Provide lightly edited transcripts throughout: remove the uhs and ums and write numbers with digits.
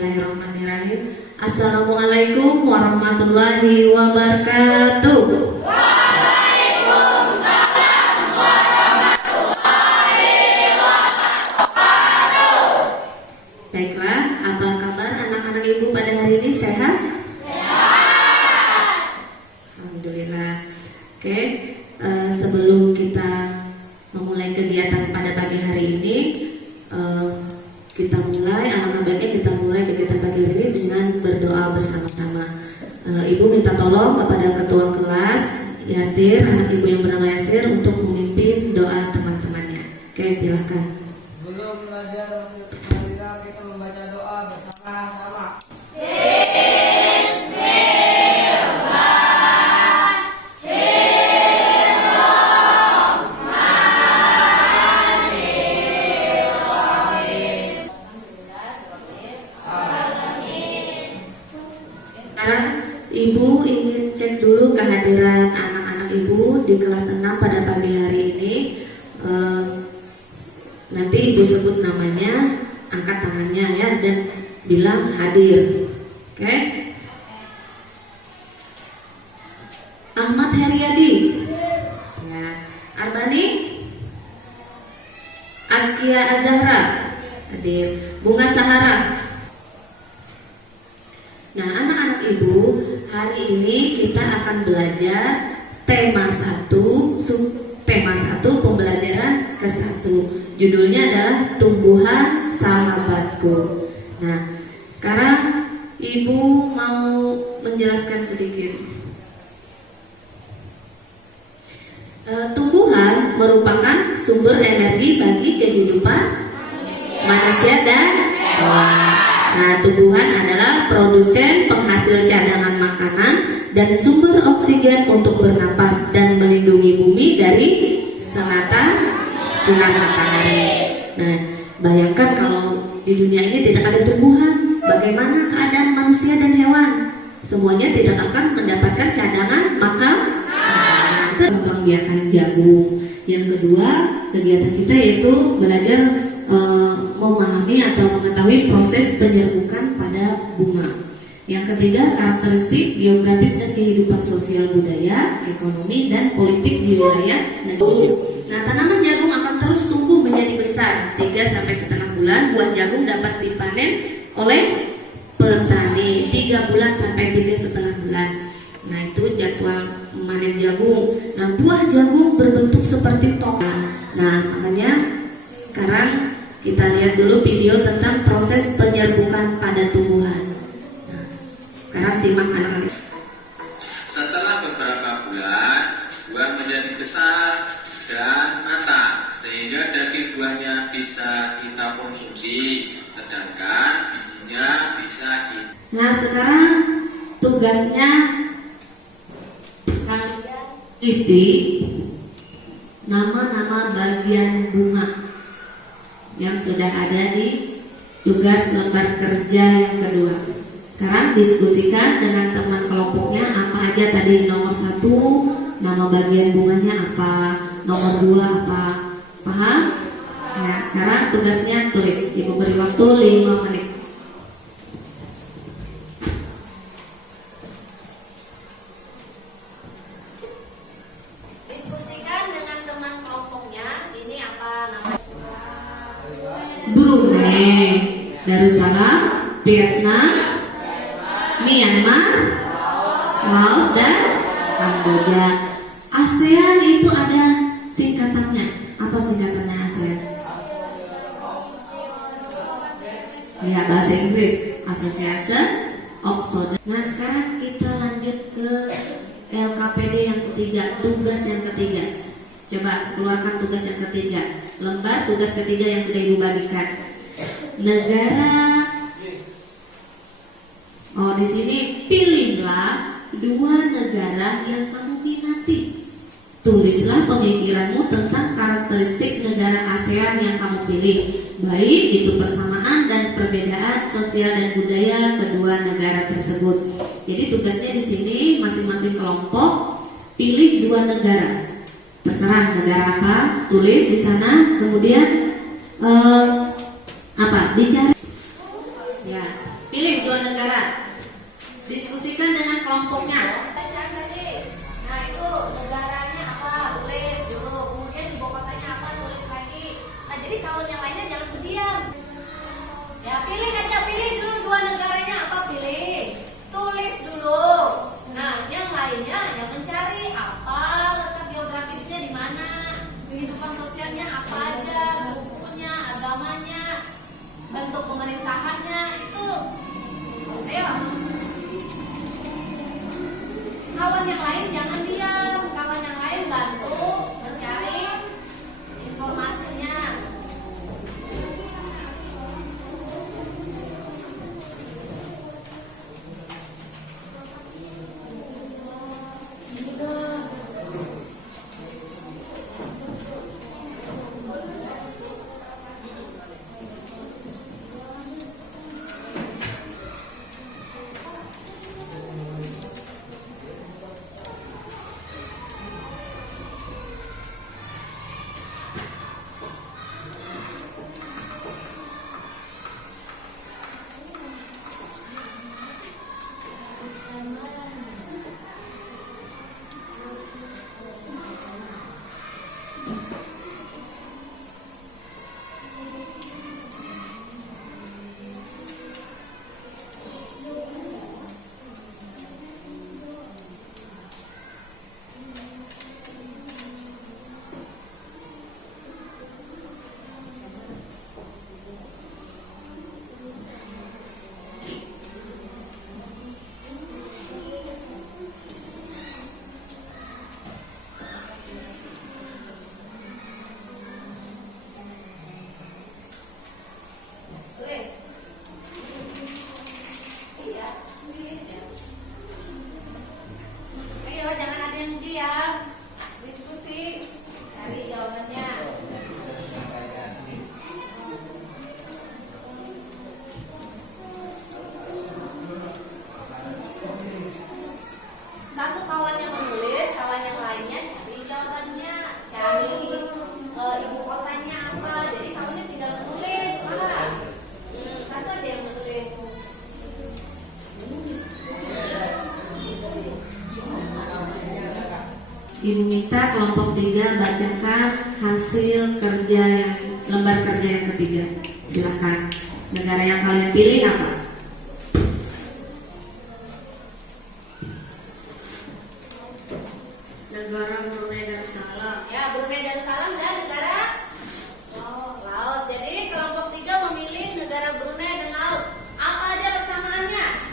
Bismillahirrahmanirrahim. Assalamualaikum warahmatullahi wabarakatuh. Waalaikumsalam warahmatullahi wabarakatuh. Baiklah, apa kabar anak-anak ibu pada hari ini? Sehat? Sehat. Alhamdulillah. Oke, sebelum kita memulai kegiatan pada pagi hari ini, alangkah baiknya kita mulai kegiatan pagi hari ini dengan berdoa bersama-sama. Ibu minta tolong kepada ketua kelas Yasir, anak ibu yang bernama Yasir, untuk memimpin doa teman-temannya. Oke, silahkan. Sebelum belajar marilah kita membaca doa bersama-sama. Ibu ingin cek dulu kehadiran anak-anak ibu di kelas 6 pada pagi hari ini. Nanti ibu sebut namanya, angkat tangannya ya, dan bilang hadir. Oke? Ahmad Heriadi, ya. Arbani, Askia Azahra, hadir. Bunga Sahara. Nah, anak-anak ibu, hari ini kita akan belajar tema 1 pembelajaran ke-1. Judulnya adalah Tumbuhan Sahabatku. Nah, sekarang ibu mau menjelaskan sedikit. Tumbuhan merupakan sumber energi bagi kehidupan manusia dan hewan. Nah, tumbuhan adalah produsen penghasil cadangan makanan dan sumber oksigen untuk bernapas dan melindungi bumi dari sinar matahari. Nah, bayangkan kalau di dunia ini tidak ada tumbuhan, bagaimana keadaan manusia dan hewan? Semuanya tidak akan mendapatkan cadangan makanan. Membiarkan jagung. Yang kedua, kegiatan kita yaitu belajar memahami atau mengetahui proses penyerbukan pada bunga. Yang ketiga, karakteristik geografis dan kehidupan sosial budaya, ekonomi, dan politik di wilayah negeri. Nah, tanaman jagung akan terus tumbuh menjadi besar 3-3,5 bulan. Buah jagung dapat dipanen oleh petani 3 bulan sampai 3,5 bulan. Nah, itu jadwal memanen jagung. Nah, buah jagung berbentuk seperti tomat. Nah, makanya sekarang kita lihat dulu video tentang proses penyerbukan pada tumbuhan. Nah, sekarang simak anak-anak. Setelah beberapa bulan, buah menjadi besar dan matang, sehingga daging buahnya bisa kita konsumsi, sedangkan bijinya bisa kita. Nah, sekarang tugasnya kalian isi nama-nama bagian bunga yang sudah ada di tugas lembar kerja yang kedua. Sekarang diskusikan dengan teman kelompoknya apa aja tadi. Nomor 1, nama bagian bunganya apa, nomor 2 apa, paham? Nah, sekarang tugasnya tulis. Ibu beri waktu 5 menit. Diskusikan dengan teman kelompoknya. Ini apa namanya? Brunei, Darussalam, Vietnam, Myanmar, Laos, dan Kamboja. ASEAN itu ada singkatannya. Apa singkatannya ASEAN? Ya, bahasa Inggris, Association of Southern. Nah, sekarang kita lanjut ke LKPD yang ketiga, tugas yang ketiga. Coba keluarkan tugas yang ketiga. Lembar tugas ketiga yang sudah ibu bagikan. Negara. Oh, di sini pilihlah 2 negara yang kamu minati. Tulislah pemikiranmu tentang karakteristik negara ASEAN yang kamu pilih, baik itu persamaan dan perbedaan sosial dan budaya kedua negara tersebut. Jadi tugasnya di sini masing-masing kelompok pilih 2 negara. Terserah negara apa, tulis di sana. Kemudian apa? Dicari. Ya, kelompoknya. Nah itu negaranya apa, tulis dulu. Kemudian ibu kotanya apa, tulis lagi. Nah jadi kawan yang lainnya jangan berdiam. Ya pilih aja, pilih dulu dua negaranya apa, pilih. Tulis dulu. Nah yang lainnya hanya mencari apa letak geografisnya di mana, kehidupan sosialnya apa aja, sukunya, agamanya, bentuk pemerintahannya itu. Ayo. Kawan yang lain jangan diam, kawan yang lain bantu mencari informasinya. Ayo jangan ada yang diam, diskusi, cari jawabannya. Satu kawan yang menulis, kawan yang lainnya cari jawabannya, cari ibu kotanya apa. Jadi kawannya tinggal menulis, Pak. Satu ada yang menulis. Ibu minta kelompok 3 bacakan hasil kerja lembar kerja yang ketiga. Silakan. Negara yang kalian pilih apa? Negara Brunei Darussalam. Ya, Brunei Darussalam dan negara Laos. Jadi kelompok 3 memilih negara Brunei dan Laos. Apa aja persamaannya?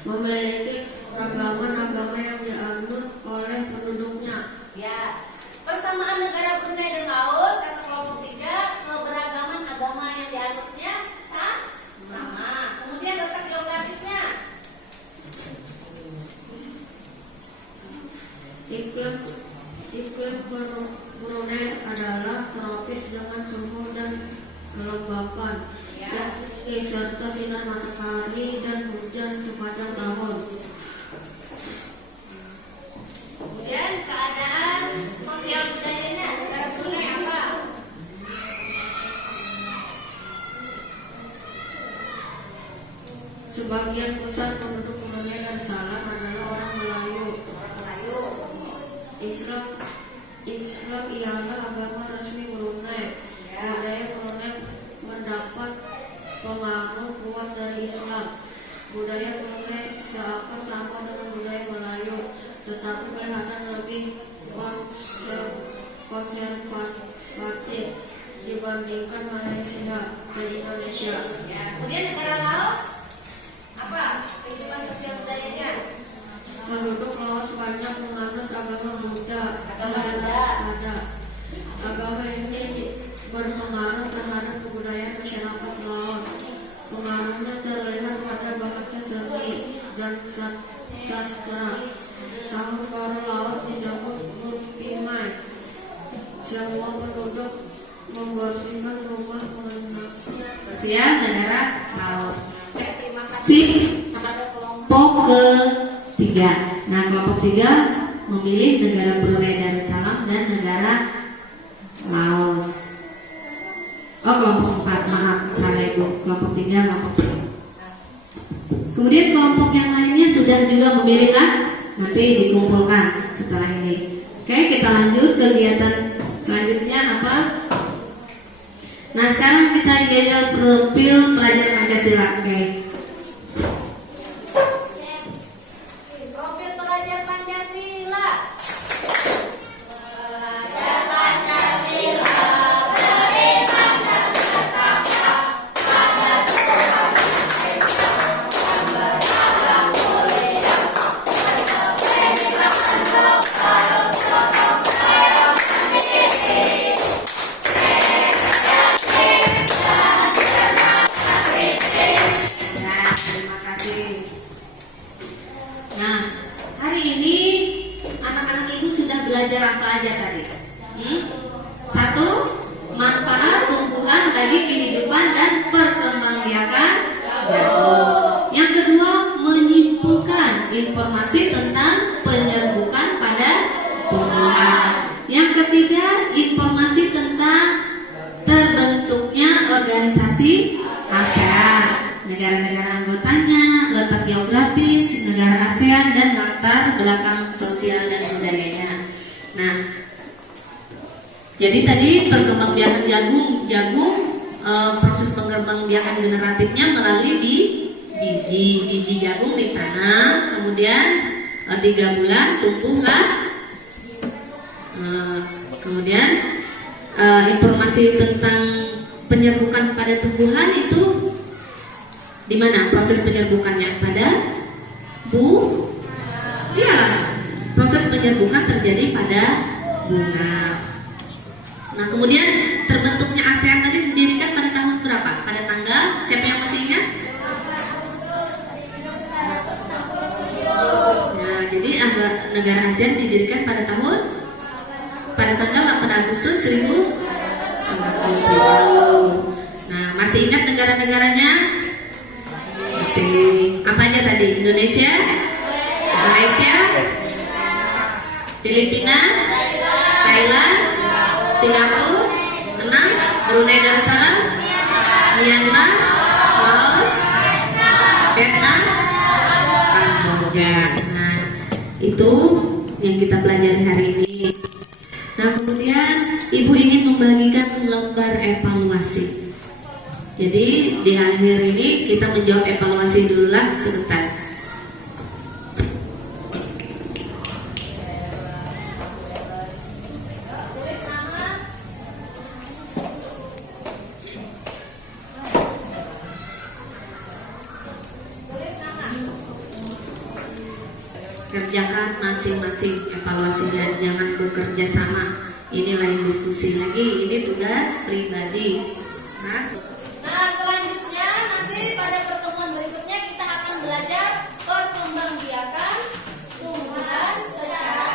Memiliki keragaman agama yang dianut oleh penduduknya. Ya, persamaan negara Brunei dan Laos kata kelompok 3, keberagaman agama yang dianutnya sama. Kemudian letak geografisnya. Iklim Brunei adalah tropis dengan suhu dan kelembapan yang tinggi serta sinar matahari dan hujan sepanjang tahun. Kemudian keadaan sosial budayanya negara Brunei apa? Sebagian besar penduduk Brunei Darussalam adalah orang Melayu. Islam ialah agama resmi Brunei. Budaya Brunei mendapat pengaruh kuat dari Islam. Budaya Brunei seakan sama dengan budaya Melayu, tetapi kelihatan lebih konservatif dibandingkan Malaysia dan Indonesia. Ya, kemudian negara Laos apa? Kehidupan sosial budayanya. Penduduk Laos banyak menganut agama Buddha. Agama ini berpengaruh terhadap kebudayaan masyarakat Laos. Pengaruhnya terlihat pada bahasa seni dan sastra. Tahun baru Laos disebut Bupimai. Semua penduduk membersihkan rumah mengenaknya. Siap, negara Laos. Terima kasih kepada kelompok ketiga. Nah, kelompok 3 memilih negara Brunei Darussalam dan negara Laos. Oh, kelompok 4, maaf, salah Ibu. Kelompok 3, kelompok 4. Kemudian kelompok yang lainnya sudah juga memilih kan? Nanti dikumpulkan setelah ini. Oke, kita lanjut kegiatan selanjutnya apa? Nah, sekarang kita jajal profil pelajar Pancasila. Oke. Profil pelajar Pancasila. Ya, terima kasih. Nah, hari ini anak-anak Ibu sudah belajar apa aja tadi? Satu, manfaat tumbuhan bagi kehidupan dan perkembangbiakan jagung. Yang kedua, menyimpulkan informasi tentang penyerbukan pada tumbuhan. Yang ketiga, informasi tentang terbentuknya organisasi ASEAN, negara-negara anggotanya, letak geografis negara ASEAN dan latar belakang sosial dan budayanya. Nah, jadi tadi perkembangbiakan jagung proses perkembangbiakan generatifnya melalui biji jagung ditanam, kemudian 3 bulan tumbuhlah, kemudian informasi tentang penyerbukan pada tumbuhan itu di mana proses penyerbukannya pada ya, proses penyerbukan terjadi pada bunga. Nah, kemudian terbentuknya ASEAN tadi didirikan pada tahun berapa? Pada tanggal, siapa yang masih ingat? Nah, jadi negara ASEAN didirikan pada tanggal 8 Agustus 1000. Nah, masih ingat negara-negaranya? Masih. Apa aja tadi? Indonesia, Malaysia, Filipina, Thailand, Singapura, 6, Brunei Darussalam, Myanmar, Laos, Vietnam, Kamboja. Nah, itu yang kita pelajari hari ini. Nah, kemudian Ibu ingin membagikan lembar evaluasi. Jadi di akhir ini kita menjawab evaluasi dulu lah sebentar. Kerjakan masing-masing evaluasinya, jangan bekerja sama. Ini lain diskusi lagi, ini tugas pribadi. Nah, selanjutnya nanti pada pertemuan berikutnya kita akan belajar perkembangbiakan tumbuhan secara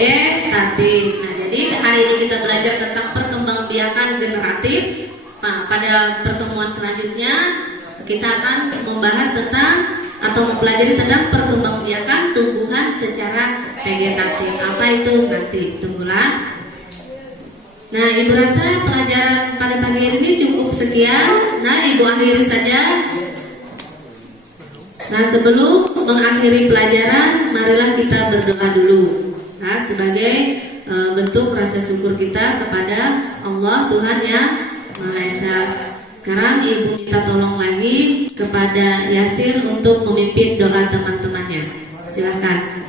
generatif. Nah, jadi hari ini kita belajar tentang perkembangbiakan generatif. Nah, pada pertemuan selanjutnya kita akan membahas tentang atau mempelajari tentang perkembangbiakan tumbuhan secara vegetatif. Apa itu? Nanti tunggulah. Nah, Ibu rasa pelajaran pada pagi ini cukup sekian. Nah, Ibu akhiri saja. Nah, sebelum mengakhiri pelajaran, marilah kita berdoa dulu. Nah, sebagai bentuk rasa syukur kita kepada Allah Tuhan yang Maha Esa. Sekarang Ibu minta tolong lagi kepada Yasir untuk memimpin doa teman-temannya. Silakan.